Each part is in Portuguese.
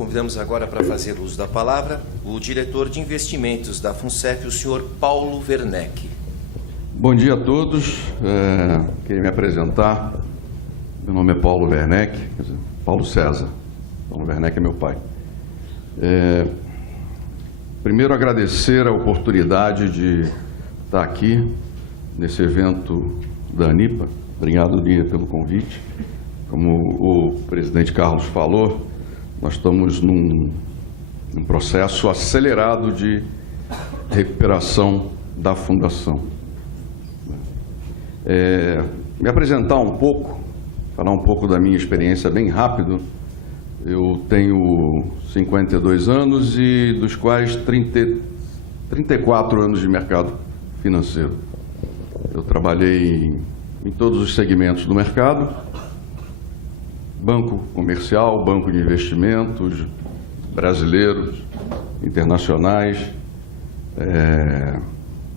Convidamos agora para fazer uso da palavra o diretor de investimentos da FUNCEF, o senhor Paulo Werneck. Bom dia a todos. Queria me apresentar. Meu nome é Paulo Werneck, quer dizer, Paulo César. Paulo Werneck é meu pai. Primeiro, agradecer a oportunidade de estar aqui nesse evento da ANIPA. Obrigado, Lia, pelo convite. Como o presidente Carlos falou, nós estamos num processo acelerado de recuperação da Fundação. Me apresentar um pouco, falar um pouco da minha experiência bem rápido. Eu tenho 52 anos e dos quais 34 anos de mercado financeiro. Eu trabalhei em todos os segmentos do mercado: banco comercial, banco de investimentos, brasileiros, internacionais,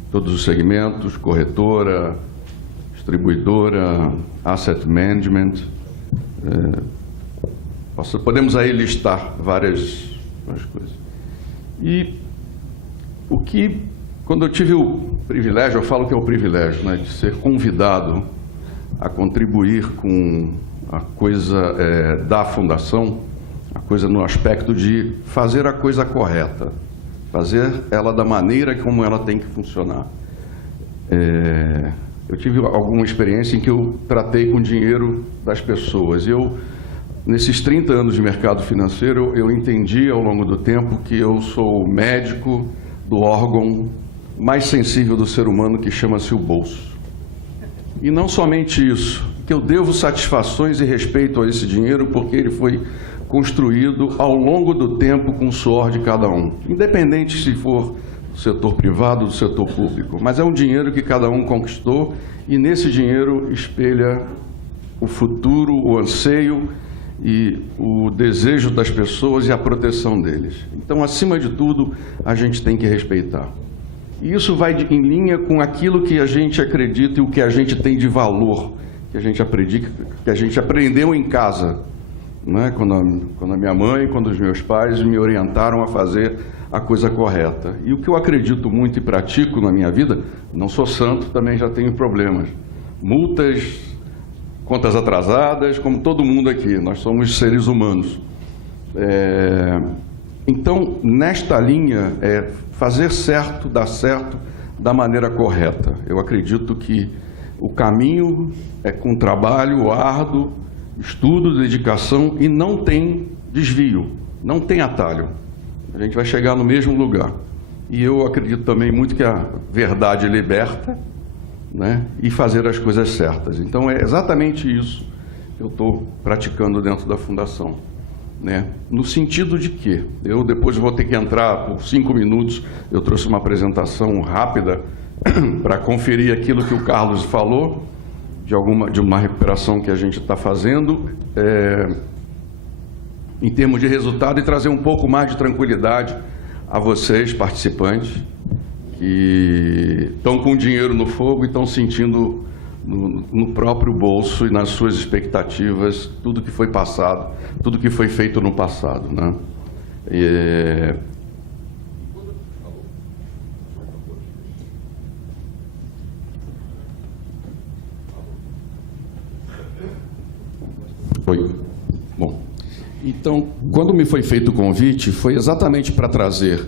todos os segmentos, corretora, distribuidora, asset management. Podemos aí listar várias coisas. E quando eu tive o privilégio, eu falo que é o privilégio, né, de ser convidado a contribuir com a coisa da Fundação, a coisa no aspecto de fazer a coisa correta, fazer ela da maneira como ela tem que funcionar. Eu tive alguma experiência em que eu tratei com o dinheiro das pessoas. Nesses 30 anos de mercado financeiro, eu entendi ao longo do tempo que eu sou o médico do órgão mais sensível do ser humano, que chama-se o bolso. E não somente isso, que eu devo satisfações e respeito a esse dinheiro porque ele foi construído ao longo do tempo com o suor de cada um, independente se for do setor privado ou do setor público. Mas é um dinheiro que cada um conquistou e nesse dinheiro espelha o futuro, o anseio e o desejo das pessoas e a proteção deles. Então, acima de tudo, a gente tem que respeitar. E isso vai em linha com aquilo que a gente acredita e o que a gente tem de valor, que a gente aprendeu em casa, né? Quando a minha mãe, quando os meus pais me orientaram a fazer a coisa correta. E o que eu acredito muito e pratico na minha vida, não sou santo, também já tenho problemas. Multas, contas atrasadas, como todo mundo aqui, nós somos seres humanos. Então, nesta linha, fazer certo, dar certo da maneira correta. Eu acredito que o caminho é com trabalho árduo, estudo, dedicação, e não tem desvio, não tem atalho. A gente vai chegar no mesmo lugar. E eu acredito também muito que a verdade liberta, né, e fazer as coisas certas. Então, é exatamente isso que eu estou praticando dentro da Fundação, né? No sentido de que eu depois vou ter que entrar por 5 minutos, eu trouxe uma apresentação rápida para conferir aquilo que o Carlos falou, de uma recuperação que a gente está fazendo, em termos de resultado, e trazer um pouco mais de tranquilidade a vocês, participantes, que estão com dinheiro no fogo e estão sentindo no próprio bolso e nas suas expectativas tudo que foi passado, tudo que foi feito no passado, né? Bom, então, quando me foi feito o convite, foi exatamente para trazer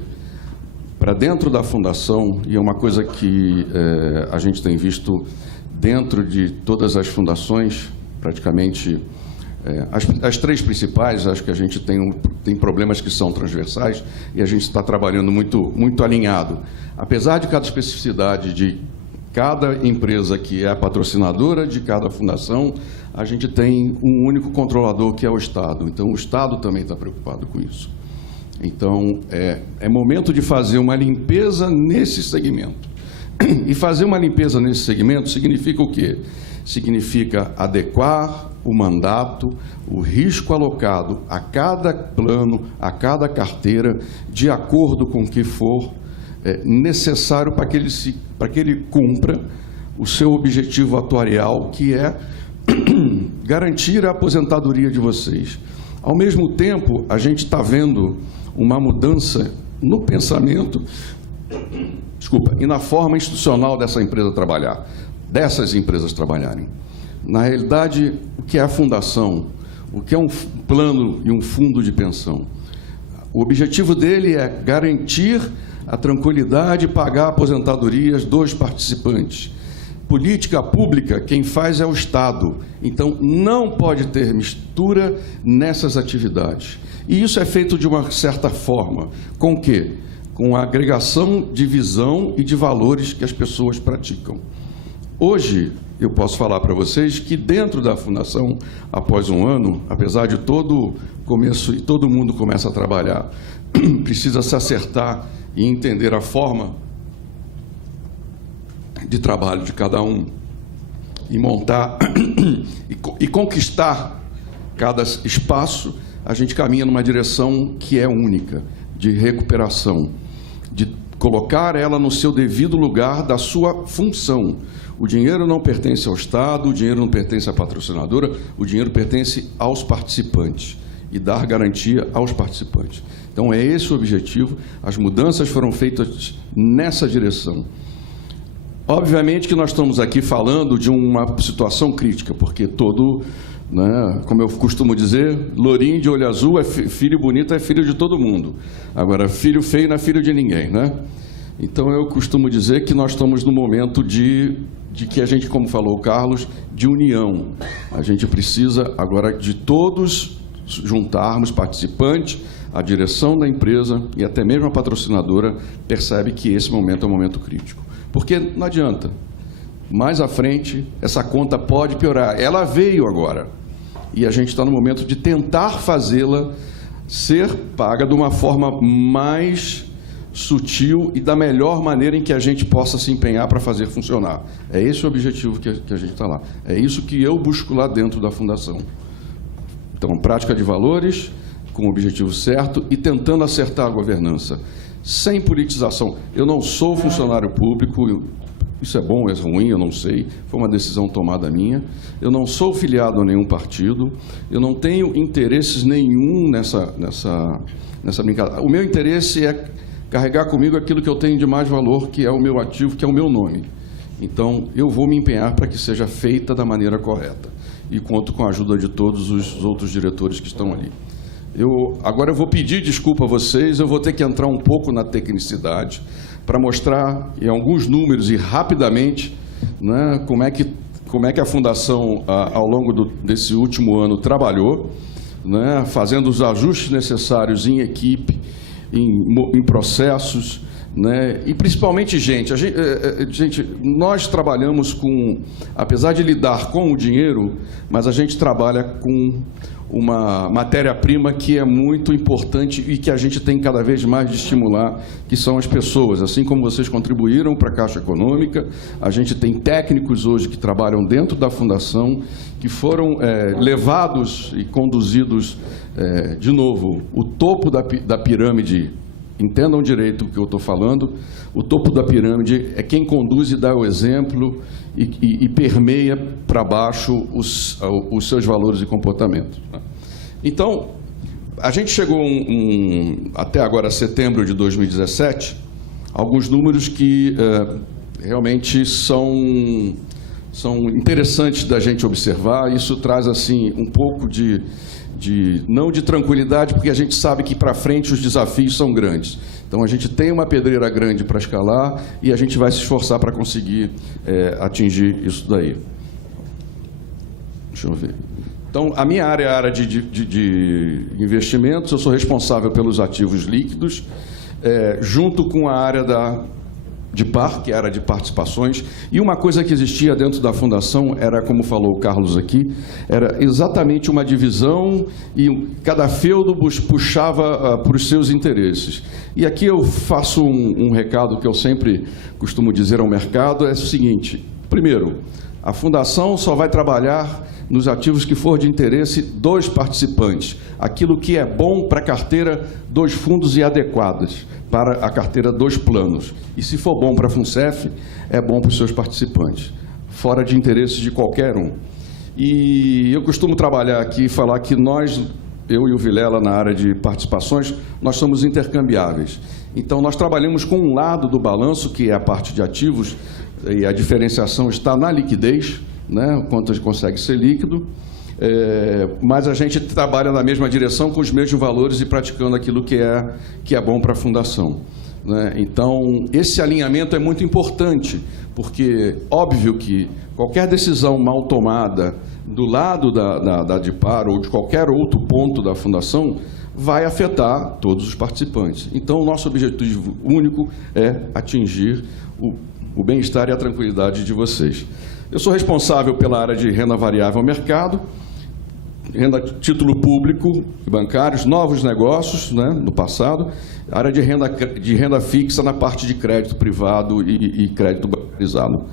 para dentro da Fundação, e é uma coisa que a gente tem visto dentro de todas as fundações, praticamente, as três principais, acho que a gente tem problemas que são transversais e a gente está trabalhando muito alinhado. Apesar de cada especificidade de cada empresa que é a patrocinadora de cada fundação, a gente tem um único controlador, que é o Estado. Então, o Estado também está preocupado com isso. Então, é momento de fazer uma limpeza nesse segmento. E fazer uma limpeza nesse segmento significa o quê? Significa adequar o mandato, o risco alocado a cada plano, a cada carteira, de acordo com o que for necessário para que ele cumpra o seu objetivo atuarial, que é garantir a aposentadoria de vocês. Ao mesmo tempo, a gente está vendo uma mudança no pensamento, e na forma institucional dessa empresa trabalhar, dessas empresas trabalharem. Na realidade, o que é a fundação? O que é um plano e um fundo de pensão? O objetivo dele é garantir a tranquilidade e pagar aposentadorias dos participantes. Política pública, quem faz é o Estado. Então, não pode ter mistura nessas atividades. E isso é feito de uma certa forma. Com o quê? Com a agregação de visão e de valores que as pessoas praticam. Hoje, eu posso falar para vocês que dentro da Fundação, após um ano, apesar de todo começo e todo mundo começa a trabalhar, precisa se acertar e entender a forma de trabalho de cada um e montar e conquistar cada espaço, a gente caminha numa direção que é única, de recuperação, de colocar ela no seu devido lugar da sua função. O dinheiro não pertence ao Estado, o dinheiro não pertence à patrocinadora, o dinheiro pertence aos participantes e dar garantia aos participantes. Então, é esse o objetivo. As mudanças foram feitas nessa direção. Obviamente que nós estamos aqui falando de uma situação crítica, porque todo, né, como eu costumo dizer, lourinho de olho azul, filho bonito é filho de todo mundo. Agora, filho feio não é filho de ninguém, né? Então, eu costumo dizer que nós estamos no momento de que a gente, como falou o Carlos, de união. A gente precisa agora de todos juntarmos participantes, a direção da empresa e até mesmo a patrocinadora percebe que esse momento é um momento crítico. Porque não adianta. Mais à frente, essa conta pode piorar. Ela veio agora. E a gente está no momento de tentar fazê-la ser paga de uma forma mais sutil e da melhor maneira em que a gente possa se empenhar para fazer funcionar. É esse o objetivo que a gente está lá. É isso que eu busco lá dentro da Fundação. Então, prática de valores, com o objetivo certo e tentando acertar a governança. Sem politização. Eu não sou funcionário público, isso é bom ou é ruim, eu não sei, foi uma decisão tomada minha. Eu não sou filiado a nenhum partido, eu não tenho interesses nenhum nessa brincadeira. O meu interesse é carregar comigo aquilo que eu tenho de mais valor, que é o meu ativo, que é o meu nome. Então, eu vou me empenhar para que seja feita da maneira correta. E conto com a ajuda de todos os outros diretores que estão ali. Agora eu vou pedir desculpa a vocês, eu vou ter que entrar um pouco na tecnicidade para mostrar em alguns números e rapidamente, né, como é que a Fundação, ao longo desse último ano, trabalhou, né, fazendo os ajustes necessários em equipe, em processos, né, e principalmente gente, nós trabalhamos com, apesar de lidar com o dinheiro, mas a gente trabalha com uma matéria-prima que é muito importante e que a gente tem cada vez mais de estimular, que são as pessoas. Assim como vocês contribuíram para a Caixa Econômica, a gente tem técnicos hoje que trabalham dentro da Fundação, que foram levados e conduzidos, de novo, o topo da pirâmide. Entendam direito o que eu estou falando. O topo da pirâmide é quem conduz e dá o exemplo e permeia para baixo os seus valores e comportamentos. Então, a gente chegou até agora, setembro de 2017, alguns números que realmente são interessantes da gente observar. Isso traz assim um pouco não de tranquilidade, porque a gente sabe que para frente os desafios são grandes. Então, a gente tem uma pedreira grande para escalar e a gente vai se esforçar para conseguir atingir isso daí. Deixa eu ver. Então, a minha área é a área de investimentos, eu sou responsável pelos ativos líquidos, junto com a área de par, que é a área de participações, e uma coisa que existia dentro da Fundação era, como falou o Carlos aqui, era exatamente uma divisão e cada feudo puxava para os seus interesses. E aqui eu faço um recado que eu sempre costumo dizer ao mercado, é o seguinte: primeiro, a Fundação só vai trabalhar nos ativos que for de interesse dos participantes, aquilo que é bom para a carteira dos fundos e adequadas para a carteira dos planos. E se for bom para a FUNCEF, é bom para os seus participantes, fora de interesses de qualquer um. E eu costumo trabalhar aqui e falar que nós eu e o Vilela, na área de participações, nós somos intercambiáveis. Então, nós trabalhamos com um lado do balanço, que é a parte de ativos, e a diferenciação está na liquidez, né, o quanto ele consegue ser líquido, mas a gente trabalha na mesma direção, com os mesmos valores e praticando aquilo que é bom para a Fundação, né? Então, esse alinhamento é muito importante, porque, óbvio que qualquer decisão mal tomada do lado da Adipar ou de qualquer outro ponto da Fundação vai afetar todos os participantes. Então, o nosso objetivo único é atingir o bem-estar e a tranquilidade de vocês. Eu sou responsável pela área de renda variável ao mercado, renda título público e bancários, novos negócios, né, no passado, área de renda fixa na parte de crédito privado e crédito bancarizado,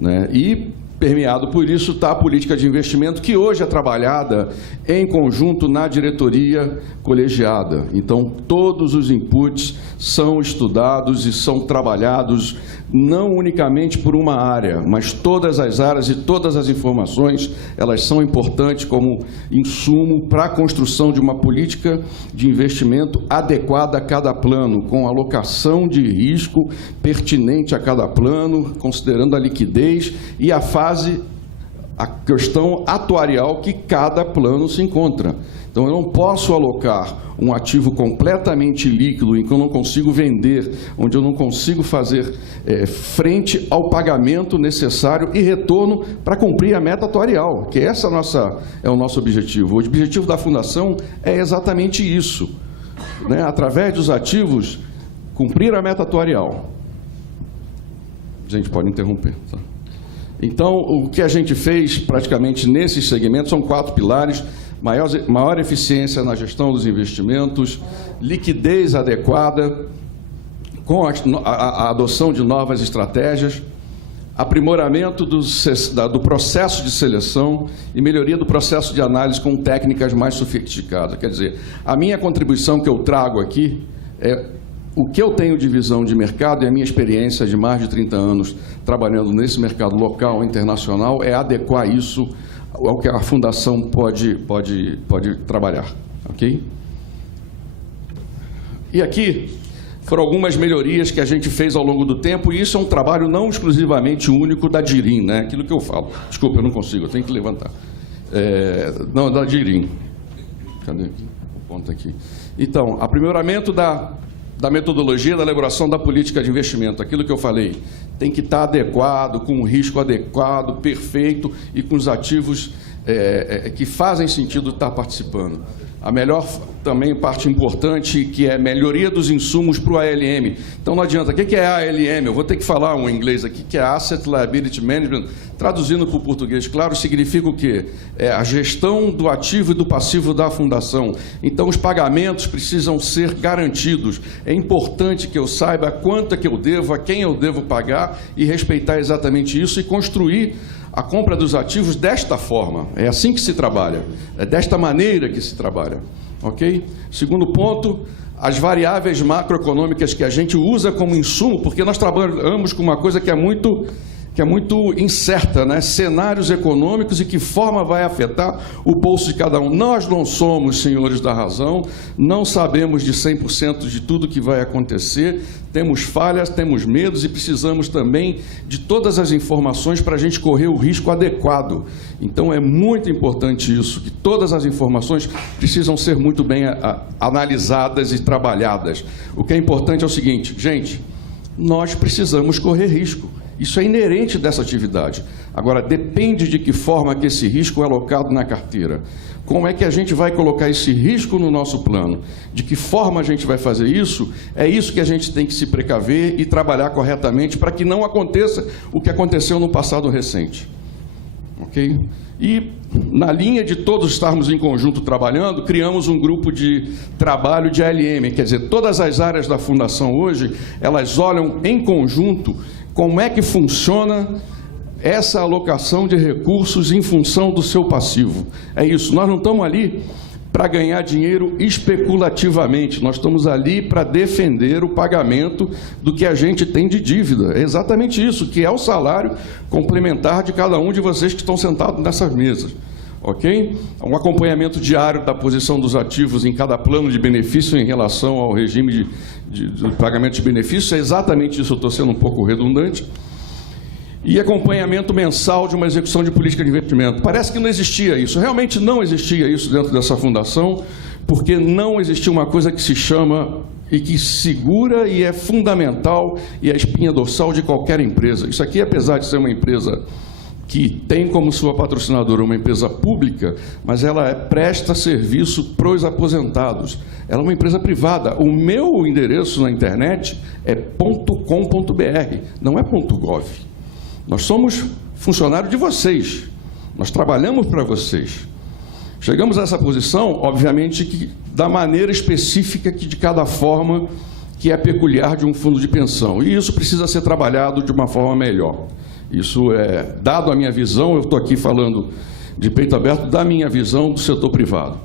né, e permeado por isso está a política de investimento, que hoje é trabalhada em conjunto na diretoria colegiada. Então, todos os inputs são estudados e são trabalhados não unicamente por uma área, mas todas as áreas e todas as informações, elas são importantes como insumo para a construção de uma política de investimento adequada a cada plano, com alocação de risco pertinente a cada plano, considerando a liquidez e a questão atuarial que cada plano se encontra. Então, eu não posso alocar um ativo completamente líquido, em que eu não consigo vender, onde eu não consigo fazer frente ao pagamento necessário e retorno para cumprir a meta atuarial, que essa é o nosso objetivo. O objetivo da Fundação é exatamente isso, né? Através dos ativos, cumprir a meta atuarial. Gente, pode interromper, tá? Então, o que a gente fez praticamente nesses segmentos são 4 pilares: maior eficiência na gestão dos investimentos, liquidez adequada, com a adoção de novas estratégias, aprimoramento do processo de seleção e melhoria do processo de análise com técnicas mais sofisticadas. Quer dizer, a minha contribuição que eu trago aqui é o que eu tenho de visão de mercado e a minha experiência de mais de 30 anos trabalhando nesse mercado local e internacional é adequar isso ao que a Fundação pode trabalhar, ok? E aqui foram algumas melhorias que a gente fez ao longo do tempo, e isso é um trabalho não exclusivamente único da Dirim, né? Aquilo que eu falo. Desculpa, eu não consigo, eu tenho que levantar. Não, da Dirim. Cadê o ponto aqui? Então, aprimoramento da metodologia da elaboração da política de investimento, aquilo que eu falei, tem que estar adequado, com o risco adequado, perfeito e com os ativos que fazem sentido estar participando. A melhor também parte importante, que é a melhoria dos insumos para o ALM. Então não adianta, o que é ALM? Eu vou ter que falar um inglês aqui, que é Asset Liability Management, traduzindo para o português, claro, significa o quê? É a gestão do ativo e do passivo da Fundação. Então os pagamentos precisam ser garantidos. É importante que eu saiba quanto é que eu devo, a quem eu devo pagar e respeitar exatamente isso e construir a compra dos ativos desta forma. É assim que se trabalha, é desta maneira que se trabalha, ok? Segundo ponto, as variáveis macroeconômicas que a gente usa como insumo, porque nós trabalhamos com uma coisa que é muito incerta, né? Cenários econômicos e que forma vai afetar o bolso de cada um. Nós não somos senhores da razão, não sabemos de 100% de tudo que vai acontecer, temos falhas, temos medos e precisamos também de todas as informações para a gente correr o risco adequado. Então é muito importante isso, que todas as informações precisam ser muito bem analisadas e trabalhadas. O que é importante é o seguinte, gente, nós precisamos correr risco. Isso é inerente dessa atividade. Agora, depende de que forma que esse risco é alocado na carteira. Como é que a gente vai colocar esse risco no nosso plano? De que forma a gente vai fazer isso? É isso que a gente tem que se precaver e trabalhar corretamente para que não aconteça o que aconteceu no passado recente. Ok? E, na linha de todos estarmos em conjunto trabalhando, criamos um grupo de trabalho de ALM. Quer dizer, todas as áreas da Fundação hoje, elas olham em conjunto como é que funciona essa alocação de recursos em função do seu passivo. É isso, nós não estamos ali para ganhar dinheiro especulativamente, nós estamos ali para defender o pagamento do que a gente tem de dívida. É exatamente isso, que é o salário complementar de cada um de vocês que estão sentados nessas mesas. ok? Um acompanhamento diário da posição dos ativos em cada plano de benefício em relação ao regime de pagamento de benefícios. É exatamente isso, eu estou sendo um pouco redundante. E acompanhamento mensal de uma execução de política de investimento. Parece que não existia isso. Realmente não existia isso dentro dessa fundação, porque não existia uma coisa que se chama e que segura e é fundamental e é a espinha dorsal de qualquer empresa. Isso aqui, apesar de ser uma empresa que tem como sua patrocinadora uma empresa pública, mas ela presta serviço para os aposentados. Ela é uma empresa privada. O meu endereço na internet é .com.br, não é .gov. Nós somos funcionários de vocês, nós trabalhamos para vocês. Chegamos a essa posição, obviamente, que da maneira específica que de cada forma que é peculiar de um fundo de pensão. E isso precisa ser trabalhado de uma forma melhor. Isso é, dado a minha visão, eu estou aqui falando de peito aberto, da minha visão do setor privado.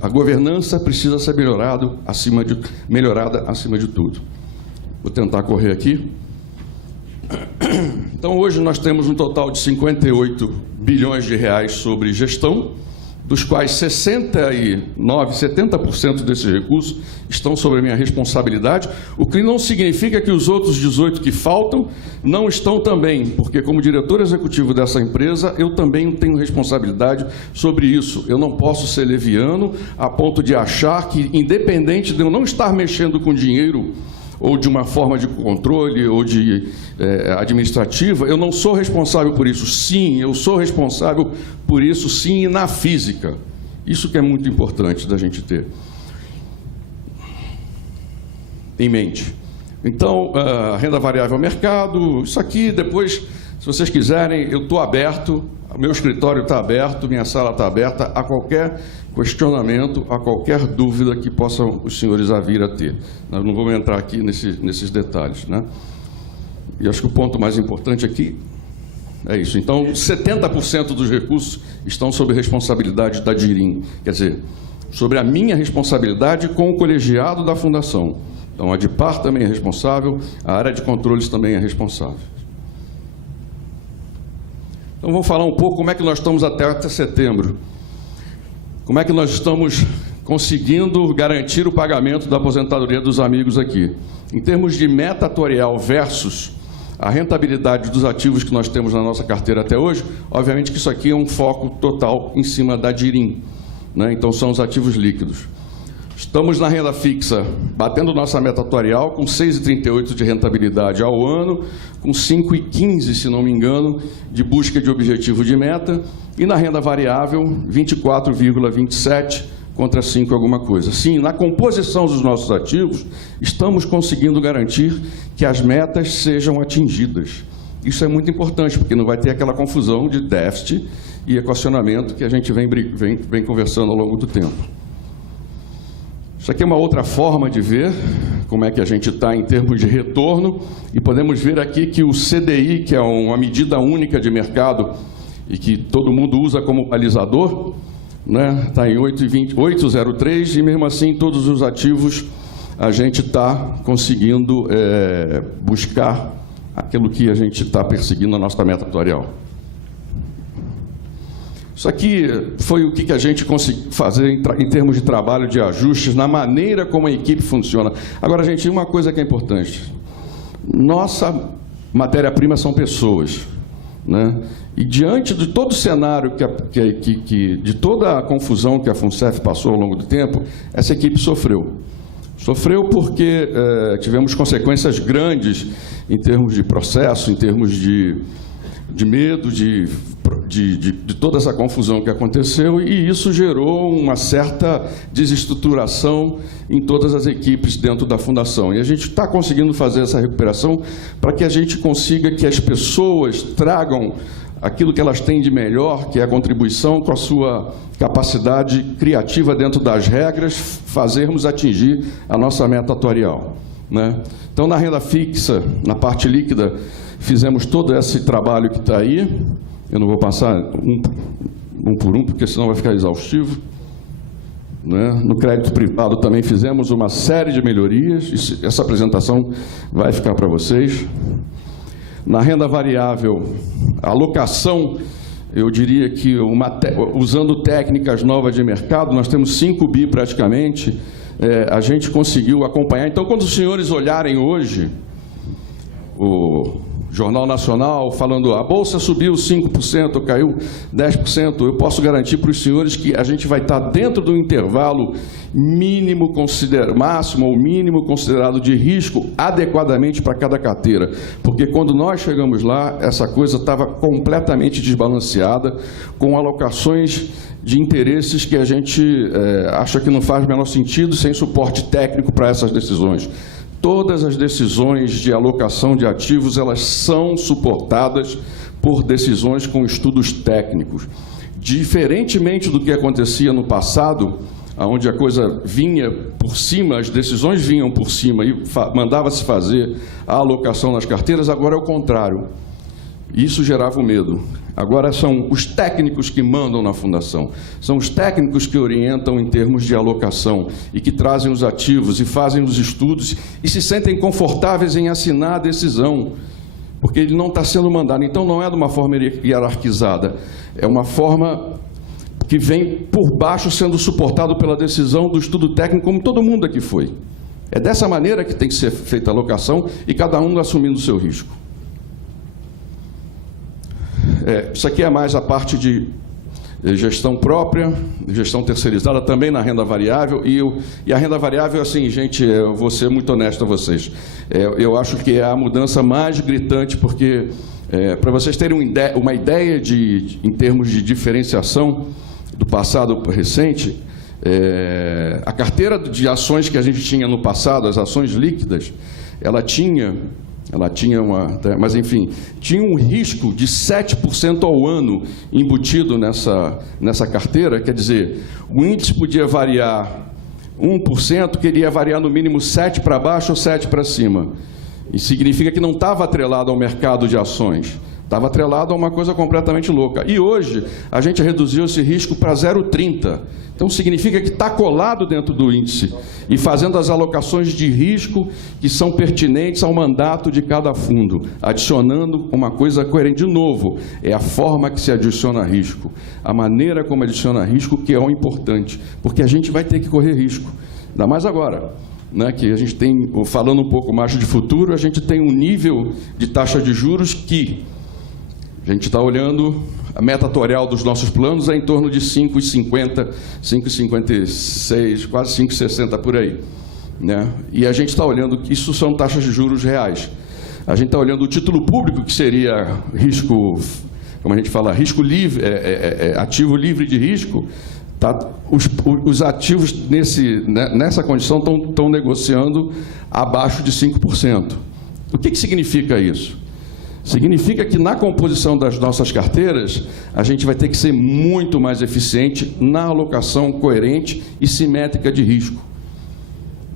A governança precisa ser melhorada acima de tudo. Vou tentar correr aqui. Então, hoje nós temos um total de 58 bilhões de reais sobre gestão, dos quais 70% desses recursos estão sob a minha responsabilidade, o que não significa que os outros 18 que faltam não estão também, porque como diretor executivo dessa empresa, eu também tenho responsabilidade sobre isso. Eu não posso ser leviano a ponto de achar que, independente de eu não estar mexendo com dinheiro, ou de uma forma de controle, ou de administrativa, eu não sou responsável por isso. Sim, eu sou responsável por isso, sim, e na física. Isso que é muito importante da gente ter em mente. Então, a renda variável ao mercado, isso aqui depois, se vocês quiserem, eu estou aberto, meu escritório está aberto, minha sala está aberta a qualquer questionamento, a qualquer dúvida que possam os senhores vir a ter. Nós não vamos entrar aqui nesses detalhes, né? E acho que o ponto mais importante aqui é isso. Então, 70% dos recursos estão sob responsabilidade da DIRIM, quer dizer, sobre a minha responsabilidade com o colegiado da Fundação. Então, a DIPAR também é responsável, a área de controles também é responsável. Então, vamos falar um pouco como é que nós estamos até setembro. Como é que nós estamos conseguindo garantir o pagamento da aposentadoria dos amigos aqui? Em termos de meta atuarial versus a rentabilidade dos ativos que nós temos na nossa carteira até hoje, obviamente que isso aqui é um foco total em cima da DIRIM, né? Então, são os ativos líquidos. Estamos na renda fixa, batendo nossa meta atuarial, com 6,38 de rentabilidade ao ano, com 5,15, se não me engano, de busca de objetivo de meta, e na renda variável, 24,27 contra 5 alguma coisa. Sim, na composição dos nossos ativos, estamos conseguindo garantir que as metas sejam atingidas. Isso é muito importante, porque não vai ter aquela confusão de déficit e equacionamento que a gente vem conversando ao longo do tempo. Isso aqui é uma outra forma de ver como é que a gente está em termos de retorno, e podemos ver aqui que o CDI, que é uma medida única de mercado e que todo mundo usa como balizador, né, está em 8,03, e mesmo assim todos os ativos a gente está conseguindo buscar aquilo que a gente está perseguindo na nossa meta atuarial. Isso aqui foi o que a gente conseguiu fazer em termos de trabalho, de ajustes, na maneira como a equipe funciona. Agora, gente, uma coisa que é importante. Nossa matéria-prima são pessoas, né? E diante de todo o cenário, de toda a confusão que a FUNCEF passou ao longo do tempo, essa equipe sofreu. Sofreu porque tivemos consequências grandes em termos de processo, em termos de medo, de toda essa confusão que aconteceu, e isso gerou uma certa desestruturação em todas as equipes dentro da Fundação. E a gente está conseguindo fazer essa recuperação para que a gente consiga que as pessoas tragam aquilo que elas têm de melhor, que é a contribuição com a sua capacidade criativa dentro das regras, fazermos atingir a nossa meta atuarial, né? Então, na renda fixa, na parte líquida, fizemos todo esse trabalho que está aí. Eu não vou passar um por um, porque senão vai ficar exaustivo, né? No crédito privado também fizemos uma série de melhorias. Essa apresentação vai ficar para vocês. Na renda variável, a alocação eu diria que, usando técnicas novas de mercado, nós temos 5 bi praticamente, a gente conseguiu acompanhar. Então, quando os senhores olharem hoje o Jornal Nacional falando a Bolsa subiu 5%, caiu 10%, eu posso garantir para os senhores que a gente vai estar dentro do intervalo máximo ou mínimo considerado de risco adequadamente para cada carteira. Porque quando nós chegamos lá, essa coisa estava completamente desbalanceada, com alocações de interesses que a gente acha que não faz o menor sentido, sem suporte técnico para essas decisões. Todas as decisões de alocação de ativos, elas são suportadas por decisões com estudos técnicos. Diferentemente do que acontecia no passado, onde a coisa vinha por cima, as decisões vinham por cima e mandava-se fazer a alocação nas carteiras, agora é o contrário. Isso gerava o medo. Agora são os técnicos que mandam na fundação. São os técnicos que orientam em termos de alocação e que trazem os ativos e fazem os estudos e se sentem confortáveis em assinar a decisão, porque ele não está sendo mandado. Então não é de uma forma hierarquizada, é uma forma que vem por baixo sendo suportado pela decisão do estudo técnico, como todo mundo aqui foi. É dessa maneira que tem que ser feita a alocação e cada um assumindo o seu risco. Isso aqui é mais a parte de gestão própria, gestão terceirizada, também na renda variável. E a renda variável, assim, gente, eu vou ser muito honesto a vocês. Eu acho que é a mudança mais gritante, porque, para vocês terem uma ideia em termos de diferenciação do passado recente, a carteira de ações que a gente tinha no passado, as ações líquidas, ela tinha mas enfim, tinha um risco de 7% ao ano embutido nessa carteira, quer dizer, o índice podia variar 1%, queria variar no mínimo 7 para baixo ou 7 para cima. Isso significa que não estava atrelado ao mercado de ações, estava atrelado a uma coisa completamente louca. E hoje a gente reduziu esse risco para 0,30. Então significa que está colado dentro do índice e fazendo as alocações de risco que são pertinentes ao mandato de cada fundo, adicionando uma coisa coerente. De novo, é a forma que se adiciona risco, a maneira como adiciona risco que é o importante, porque a gente vai ter que correr risco, ainda mais agora, né, que a gente tem, falando um pouco mais de futuro, a gente tem um nível de taxa de juros que a gente está olhando, a meta atuarial dos nossos planos é em torno de 5,50, 5,56, quase 5,60 por aí, né? E a gente está olhando, isso são taxas de juros reais. A gente está olhando o título público, que seria risco, como a gente fala, risco livre, ativo livre de risco. Os ativos nessa condição estão negociando abaixo de 5%. O que significa isso? Significa que na composição das nossas carteiras, a gente vai ter que ser muito mais eficiente na alocação coerente e simétrica de risco.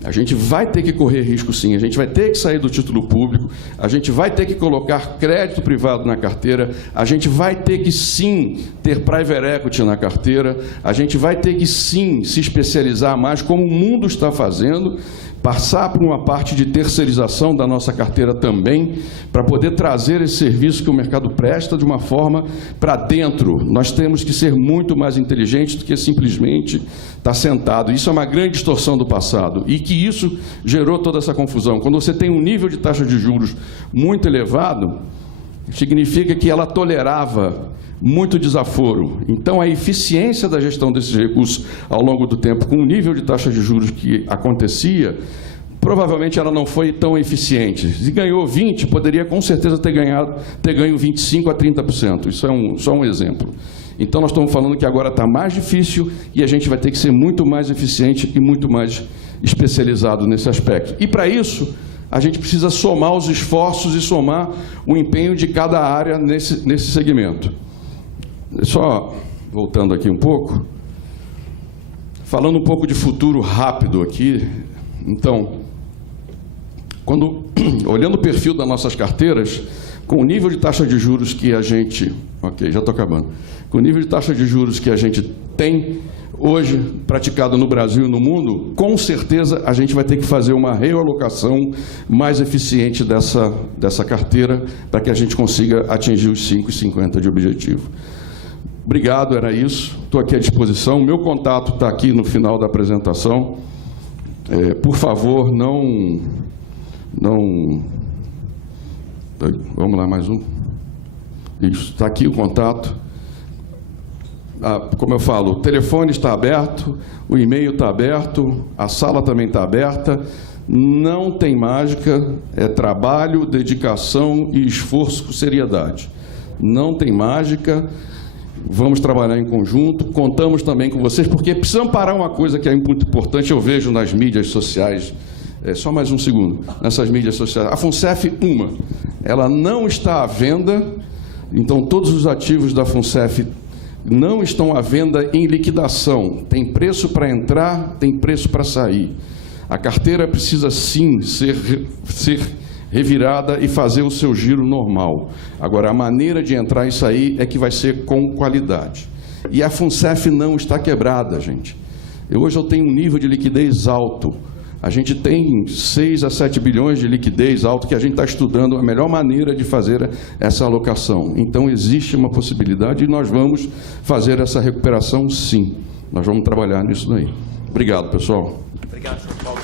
A gente vai ter que correr risco, sim. A gente vai ter que sair do título público, a gente vai ter que colocar crédito privado na carteira, a gente vai ter que, sim, ter private equity na carteira, a gente vai ter que, sim, se especializar mais, como o mundo está fazendo, passar por uma parte de terceirização da nossa carteira também, para poder trazer esse serviço que o mercado presta de uma forma para dentro. Nós temos que ser muito mais inteligentes do que simplesmente estar sentado. Isso é uma grande distorção do passado e que isso gerou toda essa confusão. Quando você tem um nível de taxa de juros muito elevado, significa que ela tolerava muito desaforo. Então, a eficiência da gestão desses recursos ao longo do tempo, com o nível de taxa de juros que acontecia, provavelmente ela não foi tão eficiente. Se ganhou 20%, poderia com certeza ter ganho 25% a 30%. Isso é só um exemplo. Então, nós estamos falando que agora está mais difícil e a gente vai ter que ser muito mais eficiente e muito mais especializado nesse aspecto. E, para isso, a gente precisa somar os esforços e somar o empenho de cada área nesse segmento. Só voltando aqui um pouco, falando um pouco de futuro rápido aqui. Então, olhando o perfil das nossas carteiras, com o nível de taxa de juros que a gente... Ok, já estou acabando. Com o nível de taxa de juros que a gente tem hoje praticado no Brasil e no mundo, com certeza a gente vai ter que fazer uma realocação mais eficiente dessa carteira para que a gente consiga atingir os 5,50 de objetivo. Obrigado, era isso. Estou aqui à disposição. Meu contato está aqui no final da apresentação. Por favor, não... Vamos lá, mais um. Isso, está aqui o contato. Como eu falo, o telefone está aberto, o e-mail está aberto, a sala também está aberta. Não tem mágica, é trabalho, dedicação e esforço com seriedade. Não tem mágica, vamos trabalhar em conjunto, contamos também com vocês, porque precisamos parar uma coisa que é muito importante, eu vejo nas mídias sociais, só mais um segundo, nessas mídias sociais. A FUNCEF, ela não está à venda, então todos os ativos da FUNCEF não estão à venda em liquidação. Tem preço para entrar, tem preço para sair. A carteira precisa, sim, ser revirada e fazer o seu giro normal. Agora, a maneira de entrar e sair é que vai ser com qualidade. E a FUNCEF não está quebrada, gente. Hoje eu tenho um nível de liquidez alto. A gente tem 6 a 7 bilhões de liquidez alto que a gente está estudando a melhor maneira de fazer essa alocação. Então, existe uma possibilidade e nós vamos fazer essa recuperação, sim. Nós vamos trabalhar nisso daí. Obrigado, pessoal. Obrigado, João Paulo.